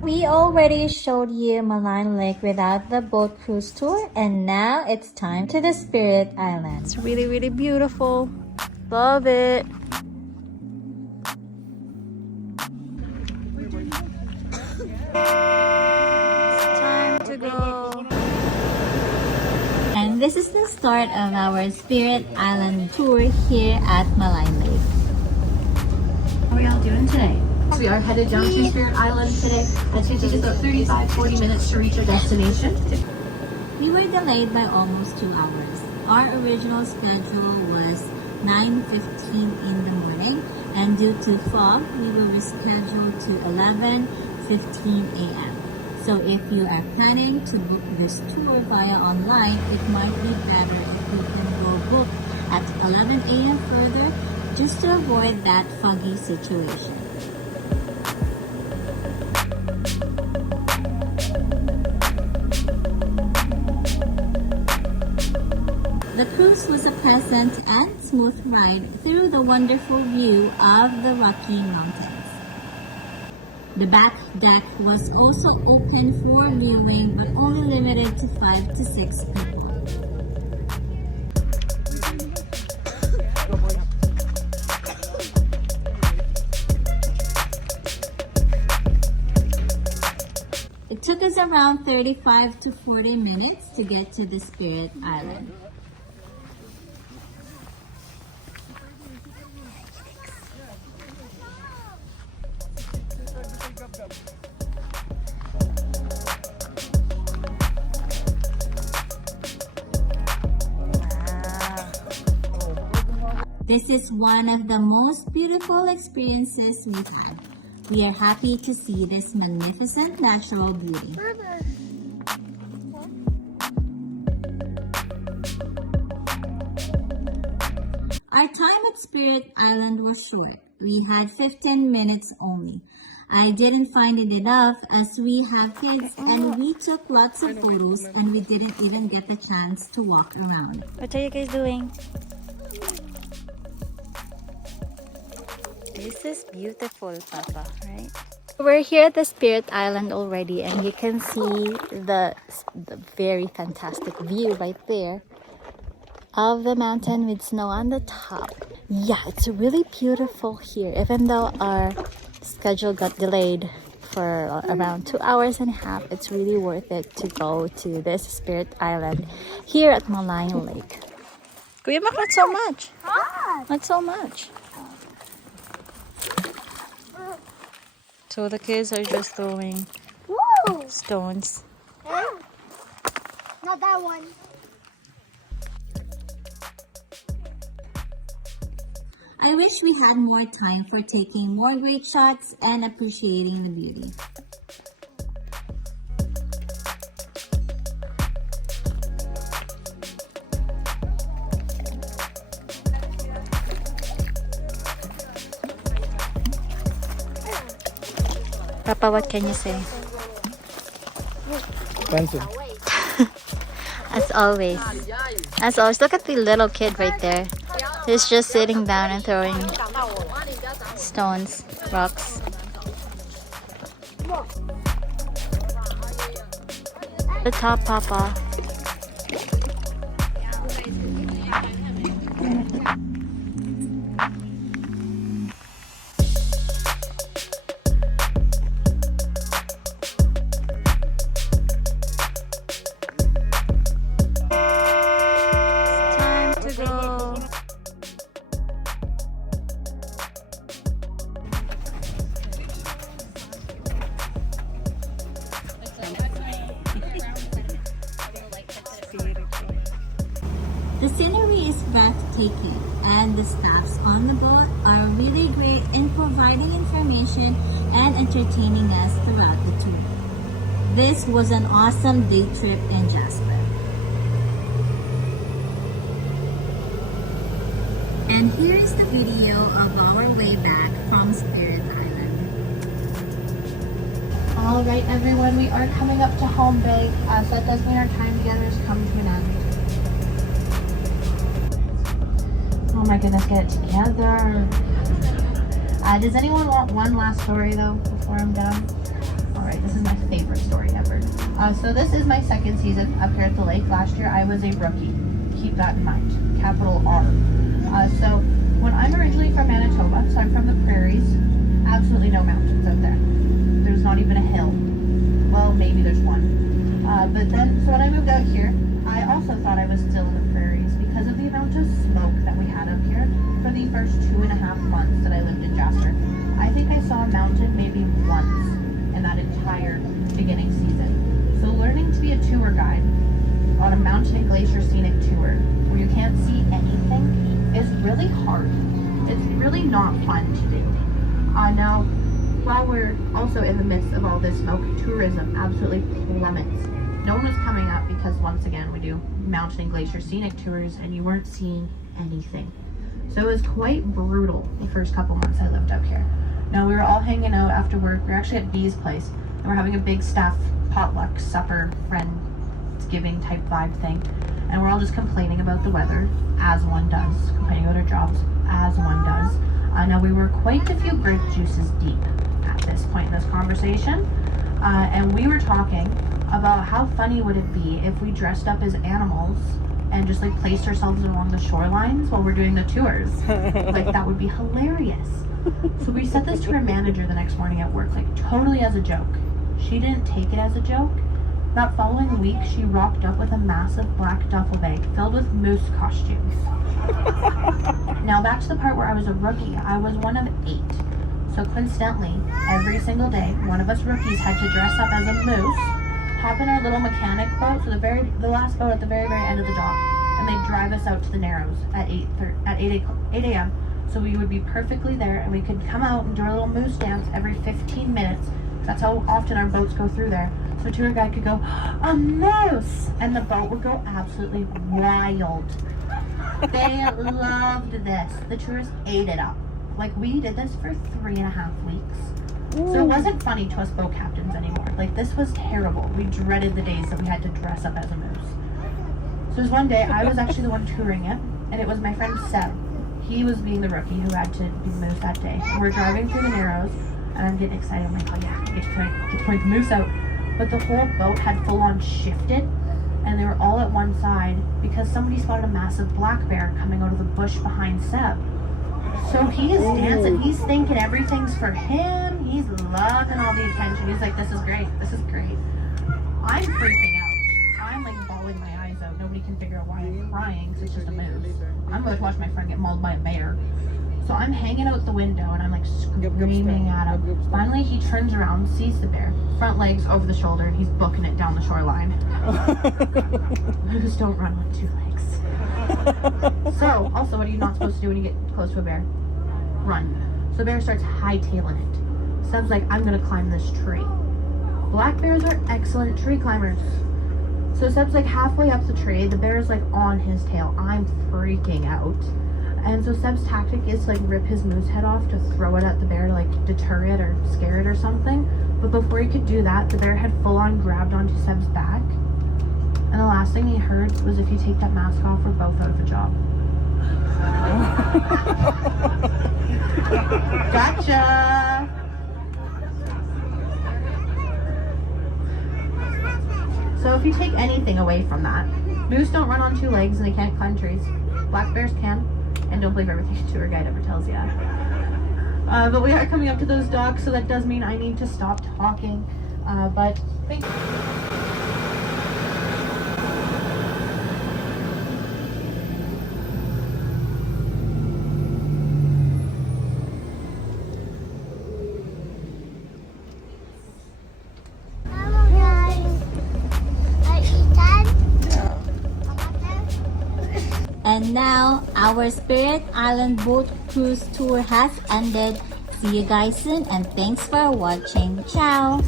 We already showed you Maligne Lake without the boat cruise tour, and now it's time to the Spirit Island. It's really, really beautiful. Love it. It's time to go. And this is the start of our Spirit Island tour here at Maligne Lake. How are y'all doing today? We are headed down to Spirit Island today. It's going to take us about 35-40 minutes to reach our destination. We were delayed by almost 2 hours. Our original schedule was 9:15 in the morning, and due to fog, we were rescheduled to 11:15 a.m. So if you are planning to book this tour via online, it might be better if you can go book at 11 a.m. further, just to avoid that foggy situation. The cruise was a pleasant and smooth ride through the wonderful view of the Rocky Mountains. The back deck was also open for viewing, but only limited to 5 to 6 people. It took us around 35 to 40 minutes to get to the Spirit Island. This is one of the most beautiful experiences we've had. We are happy to see this magnificent natural beauty. Our time at Spirit Island was short. We had 15 minutes only. I didn't find it enough as we have kids and we took lots of photos and we didn't even get the chance to walk around. What are you guys doing? This is beautiful, Papa, right? We're here at the Spirit Island already, and you can see the very fantastic view right there of the mountain with snow on the top. Yeah, it's really beautiful here, even though our schedule got delayed for around 2 hours and a half. It's really worth it to go to this Spirit Island here at Maligne Lake. Kuya Mac, not so much. Not so much. So the kids are just throwing stones. Not that one. I wish we had more time for taking more great shots and appreciating the beauty. Papa, what can you say? Expensive. As always. As always. Look at the little kid right there. He's just sitting down and throwing stones, rocks. The top, Papa. The scenery is breathtaking, and the staffs on the boat are really great in providing information and entertaining us throughout the tour. This was an awesome day trip in Jasper. And here is the video of our way back from Spirit Island. Alright everyone, we are coming up to home bake, so that does mean our time together is coming to an end. Oh my goodness, get it together. Does anyone want one last story though before I'm done? Alright, this is So this is my second season up here at the lake. Last year I was a rookie. Keep that in mind. Capital R. So when I'm originally from Manitoba, so I'm from the prairies, absolutely no mountains out there. There's not even a hill. Well, maybe there's one. But then, so when I moved out here, I also thought I was still in the prairies because of the amount of smoke that we had up here for the first 2.5 months that I lived in Jasper. I think I saw a mountain maybe once in that entire beginning season. So learning to be a tour guide on a mountain and glacier scenic tour where you can't see anything is really hard. It's really not fun to do. Now, while we're also in the midst of all this smoke, tourism absolutely plummets. No one was coming up because, once again, we do mountain and glacier scenic tours and you weren't seeing anything. So it was quite brutal the first couple months I lived up here. Now, we were all hanging out after work. We were actually at Bee's place and we're having a big staff potluck, supper, friend-giving type vibe thing. And we're all just complaining about the weather, as one does, complaining about our jobs, as one does. Now, we were quite a few grape juices deep at this point in this conversation. And we were talking about how funny would it be if we dressed up as animals and just like placed ourselves along the shorelines while we're doing the tours. Like, that would be hilarious. So we said this to our manager the next morning at work, like totally as a joke. She didn't take it as a joke. That following week, she rocked up with a massive black duffel bag filled with moose costumes. Now back to the part where I was a rookie. I was one of 8. So coincidentally, every single day, one of us rookies had to dress up as a moose, hop in our little mechanic boat, so the last boat at the very end of the dock, and they'd drive us out to the Narrows at 8 a.m. So we would be perfectly there, and we could come out and do our little moose dance every 15 minutes. That's how often our boats go through there. So a tour guide could go, "A moose!" And the boat would go absolutely wild. They loved this. The tourists ate it up. Like, we did this for 3.5 weeks. So it wasn't funny to us boat captains anymore. Like, this was terrible. We dreaded the days that we had to dress up as a moose. So there was one day, I was actually the one touring it, and it was my friend Seb. He was being the rookie who had to be the moose that day. And we're driving through the Narrows, and I'm getting excited. I'm like, oh yeah, get to point the moose out. But the whole boat had full on shifted, and they were all at one side because somebody spotted a massive black bear coming out of the bush behind Seb. So he is dancing. He's thinking everything's for him. He's loving all the attention. He's like, this is great. This is great. I'm freaking out. I'm like bawling my eyes out. Nobody can figure out why I'm crying because it's just a moose. I'm going to watch my friend get mauled by a bear. So I'm hanging out the window and I'm like screaming at him. Finally, he turns around, sees the bear, front legs over the shoulder, and he's booking it down the shoreline. Moose don't run on 2 legs. So, also, what are you not supposed to do when you get close to a bear? Run. So the bear starts hightailing it. Seb's like, I'm gonna climb this tree. Black bears are excellent tree climbers. So Seb's like halfway up the tree, the bear's like on his tail. I'm freaking out. And so Seb's tactic is to like rip his moose head off to throw it at the bear to like deter it or scare it or something. But before he could do that, the bear had full on grabbed onto Seb's back. And the last thing he heard was, if you take that mask off, we're both out of a job. Gotcha! So if you take anything away from that, moose don't run on 2 legs and they can't climb trees. Black bears can. And don't believe everything a tour guide ever tells you. But we are coming up to those docks, so that does mean I need to stop talking. But thank you. And now our Spirit Island boat cruise tour has ended. See you guys soon and thanks for watching. Ciao!